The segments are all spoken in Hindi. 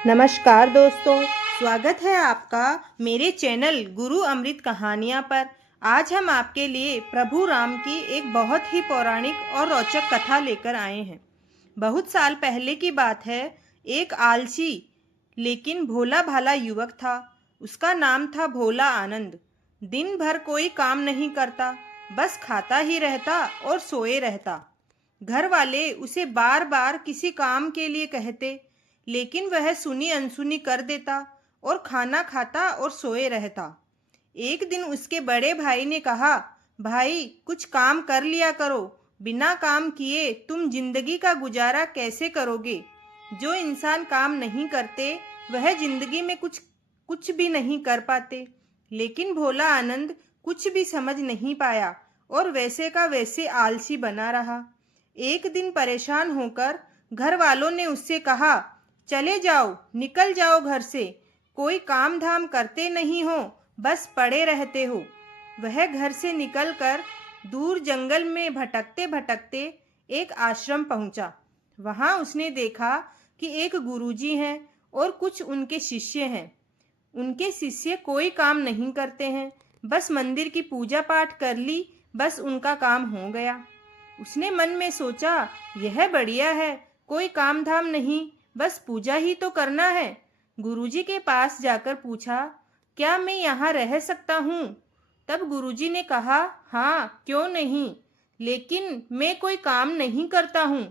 नमस्कार दोस्तों, स्वागत है आपका मेरे चैनल गुरु अमृत कहानियाँ पर। आज हम आपके लिए प्रभु राम की एक बहुत ही पौराणिक और रोचक कथा लेकर आए हैं। बहुत साल पहले की बात है। एक आलसी लेकिन भोला भाला युवक था। उसका नाम था भोला आनंद। दिन भर कोई काम नहीं करता, बस खाता ही रहता और सोए रहता। घर वाले उसे बार बार किसी काम के लिए कहते, लेकिन वह सुनी अनसुनी कर देता और खाना खाता और सोए रहता। एक दिन उसके बड़े भाई ने कहा, भाई कुछ काम कर लिया करो, बिना काम किए तुम जिंदगी का गुजारा कैसे करोगे। जो इंसान काम नहीं करते वह जिंदगी में कुछ भी नहीं कर पाते। लेकिन भोला आनंद कुछ भी समझ नहीं पाया और वैसे का वैसे आलसी बना रहा। एक दिन परेशान होकर घर वालों ने उससे कहा, चले जाओ, निकल जाओ घर से, कोई काम धाम करते नहीं हो, बस पड़े रहते हो। वह घर से निकलकर दूर जंगल में भटकते भटकते एक आश्रम पहुंचा। वहां उसने देखा कि एक गुरुजी हैं और कुछ उनके शिष्य हैं। उनके शिष्य कोई काम नहीं करते हैं, बस मंदिर की पूजा पाठ कर ली, बस उनका काम हो गया। उसने मन में सोचा, यह बढ़िया है, कोई काम धाम नहीं, बस पूजा ही तो करना है। गुरुजी के पास जाकर पूछा, क्या मैं यहाँ रह सकता हूँ? तब गुरुजी ने कहा, हाँ क्यों नहीं, लेकिन मैं कोई काम नहीं करता हूँ।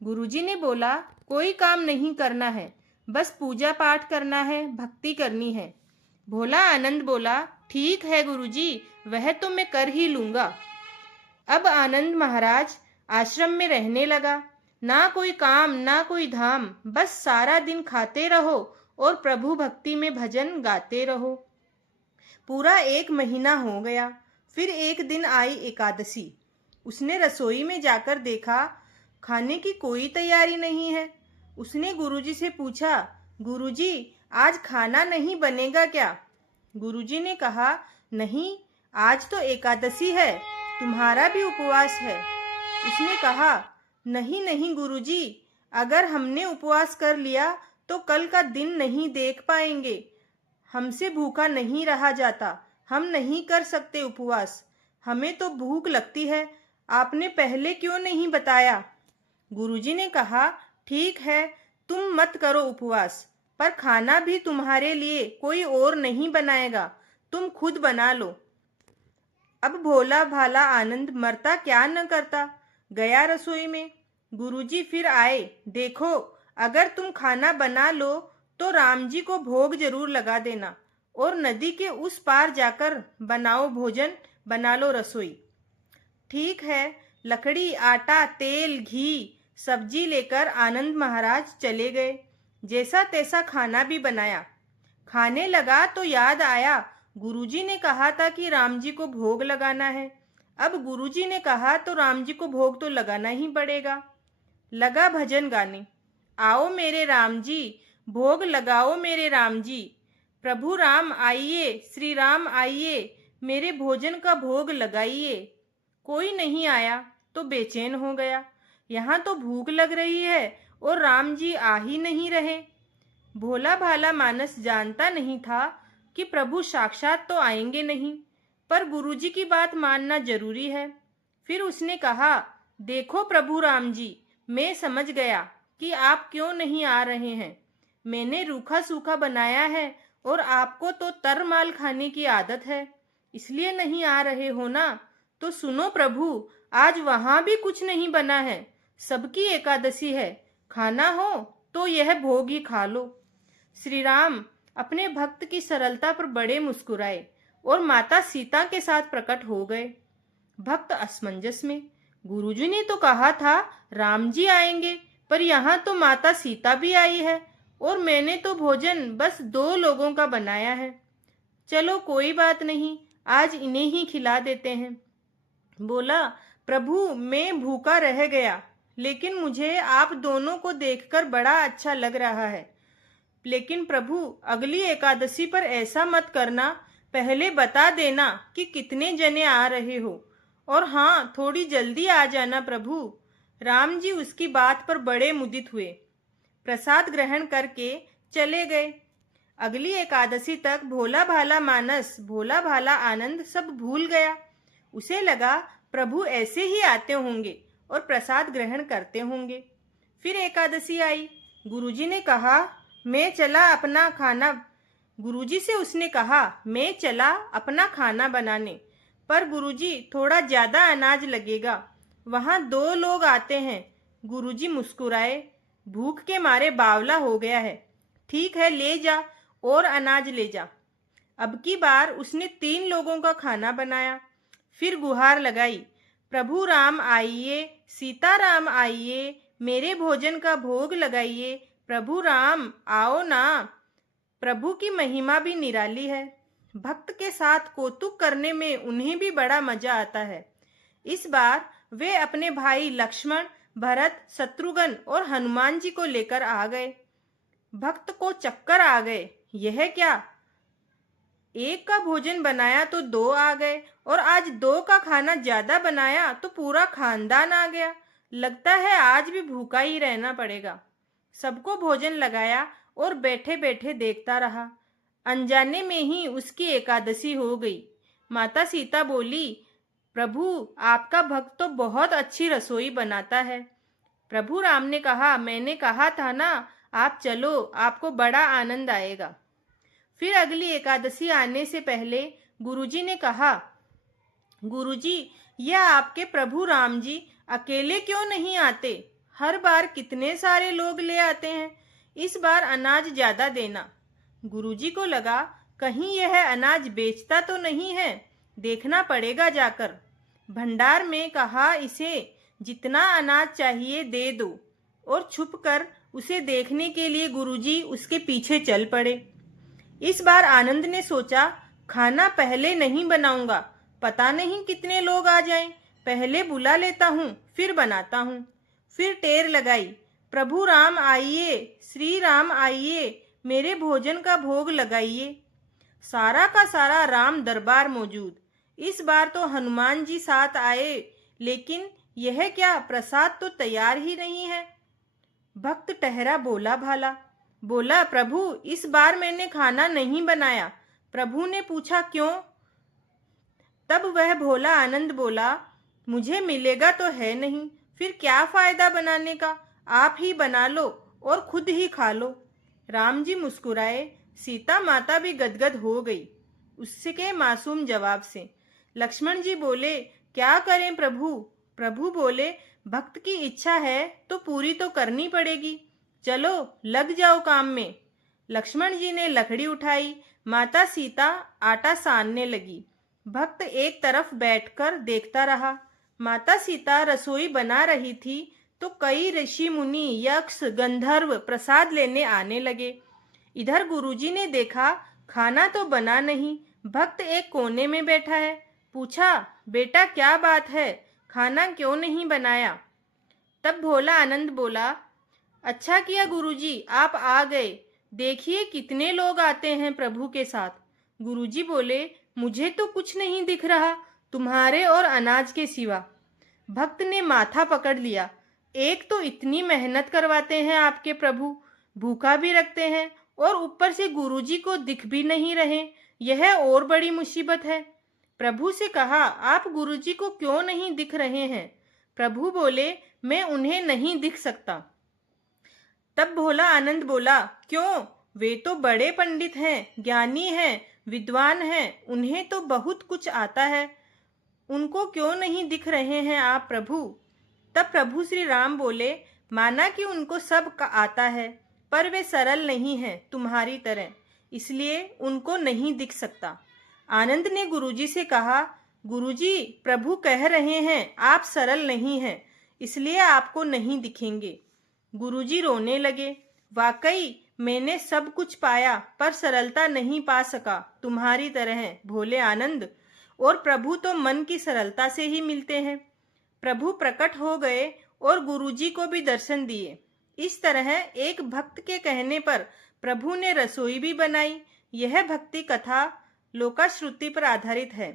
गुरुजी ने बोला, कोई काम नहीं करना है, बस पूजा पाठ करना है, भक्ति करनी है। भोला आनंद बोला, ठीक है गुरुजी, वह तो मैं कर ही लूँगा। अब आनंद महाराज आश्रम में रहने लगा। ना कोई काम ना कोई धाम, बस सारा दिन खाते रहो और प्रभु भक्ति में भजन गाते रहो। पूरा 1 महीना हो गया। फिर एक दिन आई एकादशी। उसने रसोई में जाकर देखा, खाने की कोई तैयारी नहीं है। उसने गुरुजी से पूछा, गुरुजी आज खाना नहीं बनेगा क्या? गुरुजी ने कहा, नहीं, आज तो एकादशी है, तुम्हारा भी उपवास है। उसने कहा, नहीं नहीं गुरुजी, अगर हमने उपवास कर लिया तो कल का दिन नहीं देख पाएंगे। हमसे भूखा नहीं रहा जाता, हम नहीं कर सकते उपवास। हमें तो भूख लगती है, आपने पहले क्यों नहीं बताया? गुरुजी ने कहा, ठीक है, तुम मत करो उपवास, पर खाना भी तुम्हारे लिए कोई और नहीं बनाएगा, तुम खुद बना लो। अब भोला भाला आनंद मरता क्या न करता, गया रसोई में। गुरुजी फिर आए, देखो, अगर तुम खाना बना लो तो राम जी को भोग जरूर लगा देना और नदी के उस पार जाकर बनाओ भोजन, बना लो रसोई। ठीक है। लकड़ी, आटा, तेल, घी, सब्जी लेकर आनंद महाराज चले गए। जैसा तैसा खाना भी बनाया। खाने लगा तो याद आया, गुरुजी ने कहा था कि राम जी को भोग लगाना है। अब गुरुजी ने कहा तो राम जी को भोग तो लगाना ही पड़ेगा। लगा भजन गाने, आओ मेरे राम जी, भोग लगाओ मेरे राम जी। प्रभु राम आइए, श्री राम आइए, मेरे भोजन का भोग लगाइए। कोई नहीं आया तो बेचैन हो गया। यहाँ तो भूख लग रही है और राम जी आ ही नहीं रहे। भोला भाला मानस जानता नहीं था कि प्रभु साक्षात तो आएंगे नहीं, पर गुरुजी की बात मानना जरूरी है। फिर उसने कहा, देखो प्रभु राम जी, मैं समझ गया कि आप क्यों नहीं आ रहे हैं। मैंने रूखा सूखा बनाया है और आपको तो तर माल खाने की आदत है, इसलिए नहीं आ रहे हो ना। तो सुनो प्रभु, आज वहां भी कुछ नहीं बना है, सबकी एकादशी है, खाना हो तो यह भोग ही खा लो। श्री राम अपने भक्त की सरलता पर बड़े मुस्कुराए और माता सीता के साथ प्रकट हो गए। भक्त असमंजस में, गुरुजी ने तो कहा था राम जी आएंगे, पर यहाँ तो माता सीता भी आई है और मैंने तो भोजन बस 2 लोगों का बनाया है। चलो कोई बात नहीं, आज इन्हें ही खिला देते हैं। बोला, प्रभु मैं भूखा रह गया, लेकिन मुझे आप दोनों को देखकर बड़ा अच्छा लग रहा है। लेकिन प्रभु, अगली एकादशी पर ऐसा मत करना, पहले बता देना कि कितने जने आ रहे हो, और हाँ, थोड़ी जल्दी आ जाना प्रभु। राम जी उसकी बात पर बड़े मुदित हुए। प्रसाद ग्रहण करके चले गए। अगली एकादशी तक भोला भाला मानस, भोला भाला आनंद सब भूल गया। उसे लगा प्रभु ऐसे ही आते होंगे और प्रसाद ग्रहण करते होंगे। फिर एकादशी आई। गुरुजी ने कहा मैं चला अपना खाना गुरुजी से उसने कहा मैं चला अपना खाना बनाने, पर गुरुजी थोड़ा ज्यादा अनाज लगेगा, वहां 2 लोग आते हैं। गुरुजी मुस्कुराए, भूख के मारे बावला हो गया है। ठीक है, ले जा और अनाज ले जा। अब की बार उसने 3 लोगों का खाना बनाया। फिर गुहार लगाई, प्रभु राम आइए, सीता राम आइए, मेरे भोजन का भोग लगाइए, प्रभु राम आओ ना। प्रभु की महिमा भी निराली है। भक्त के साथ कौतुक करने में उन्हें भी बड़ा मजा आता है। इस बार वे अपने भाई लक्ष्मण, भरत, शत्रुघ्न और हनुमान जी को लेकर आ गए। भक्त को चक्कर आ गए। यह क्या, एक का भोजन बनाया तो 2 आ गए, और आज 2 का खाना ज्यादा बनाया तो पूरा खानदान आ गया। लगता है आज भी भूखा ही रहना पड़ेगा। सबको भोजन लगाया और बैठे बैठे देखता रहा। अनजाने में ही उसकी एकादशी हो गई। माता सीता बोली, प्रभु आपका भक्त तो बहुत अच्छी रसोई बनाता है। प्रभु राम ने कहा, मैंने कहा था ना, आप चलो, आपको बड़ा आनंद आएगा। फिर अगली एकादशी आने से पहले गुरुजी ने कहा, गुरुजी यह आपके प्रभु राम जी अकेले क्यों नहीं आते? हर बार कितने सारे लोग ले आते हैं, इस बार अनाज ज्यादा देना। गुरुजी को लगा कहीं यह अनाज बेचता तो नहीं है, देखना पड़ेगा जाकर। भंडार में कहा, इसे जितना अनाज चाहिए दे दो, और छुपकर उसे देखने के लिए गुरुजी उसके पीछे चल पड़े। इस बार आनंद ने सोचा, खाना पहले नहीं बनाऊंगा, पता नहीं कितने लोग आ जाएं, पहले बुला लेता हूँ फिर बनाता हूँ। फिर टेर लगाई, प्रभु राम आइए, श्री राम आइए, मेरे भोजन का भोग लगाइए। सारा का सारा राम दरबार मौजूद। इस बार तो हनुमान जी साथ आए, लेकिन यह क्या, प्रसाद तो तैयार ही नहीं है। भक्त ठहरा बोला भाला, बोला, प्रभु इस बार मैंने खाना नहीं बनाया। प्रभु ने पूछा, क्यों? तब वह भोला आनंद बोला, मुझे मिलेगा तो है नहीं, फिर क्या फायदा बनाने का, आप ही बना लो और खुद ही खा लो। राम जी मुस्कुराए। सीता माता भी गदगद हो गई उसके मासूम जवाब से। लक्ष्मण जी बोले, क्या करें प्रभु? प्रभु बोले, भक्त की इच्छा है तो पूरी तो करनी पड़ेगी, चलो लग जाओ काम में। लक्ष्मण जी ने लकड़ी उठाई, माता सीता आटा सानने लगी। भक्त एक तरफ बैठकर देखता रहा। माता सीता रसोई बना रही थी तो कई ऋषि मुनि, यक्ष, गंधर्व प्रसाद लेने आने लगे। इधर गुरुजी ने देखा खाना तो बना नहीं, भक्त एक कोने में बैठा है। पूछा, बेटा क्या बात है, खाना क्यों नहीं बनाया? तब भोला आनंद बोला, अच्छा किया गुरुजी आप आ गए, देखिए कितने लोग आते हैं प्रभु के साथ। गुरुजी बोले, मुझे तो कुछ नहीं दिख रहा तुम्हारे और अनाज के सिवा। भक्त ने माथा पकड़ लिया, एक तो इतनी मेहनत करवाते हैं आपके प्रभु, भूखा भी रखते हैं, और ऊपर से गुरुजी को दिख भी नहीं रहे, यह और बड़ी मुसीबत है। प्रभु से कहा, आप गुरुजी को क्यों नहीं दिख रहे हैं? प्रभु बोले, मैं उन्हें नहीं दिख सकता। तब भोला आनंद बोला, क्यों? वे तो बड़े पंडित हैं, ज्ञानी हैं, विद्वान हैं, उन्हें तो बहुत कुछ आता है, उनको क्यों नहीं दिख रहे हैं आप प्रभु? तब प्रभु श्री राम बोले, माना कि उनको सब का आता है, पर वे सरल नहीं हैं तुम्हारी तरह, इसलिए उनको नहीं दिख सकता। आनंद ने गुरुजी से कहा, गुरुजी प्रभु कह रहे हैं आप सरल नहीं हैं, इसलिए आपको नहीं दिखेंगे। गुरुजी रोने लगे, वाकई मैंने सब कुछ पाया पर सरलता नहीं पा सका तुम्हारी तरह भोले आनंद, और प्रभु तो मन की सरलता से ही मिलते हैं। प्रभु प्रकट हो गए और गुरुजी को भी दर्शन दिए। इस तरह एक भक्त के कहने पर प्रभु ने रसोई भी बनाई। यह भक्ति कथा लोकाश्रुति पर आधारित है।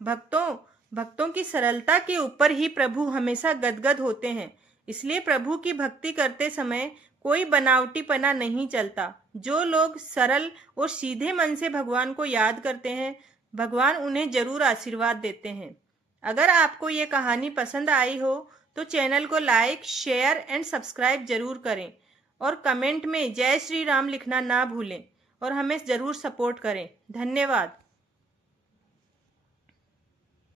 भक्तों की सरलता के ऊपर ही प्रभु हमेशा गदगद होते हैं, इसलिए प्रभु की भक्ति करते समय कोई बनावटीपना नहीं चलता। जो लोग सरल और सीधे मन से भगवान को याद करते हैं, भगवान उन्हें जरूर आशीर्वाद देते हैं। अगर आपको ये कहानी पसंद आई हो तो चैनल को लाइक, शेयर एंड सब्सक्राइब जरूर करें और कमेंट में जय श्री राम लिखना ना भूलें और हमें जरूर सपोर्ट करें। धन्यवाद।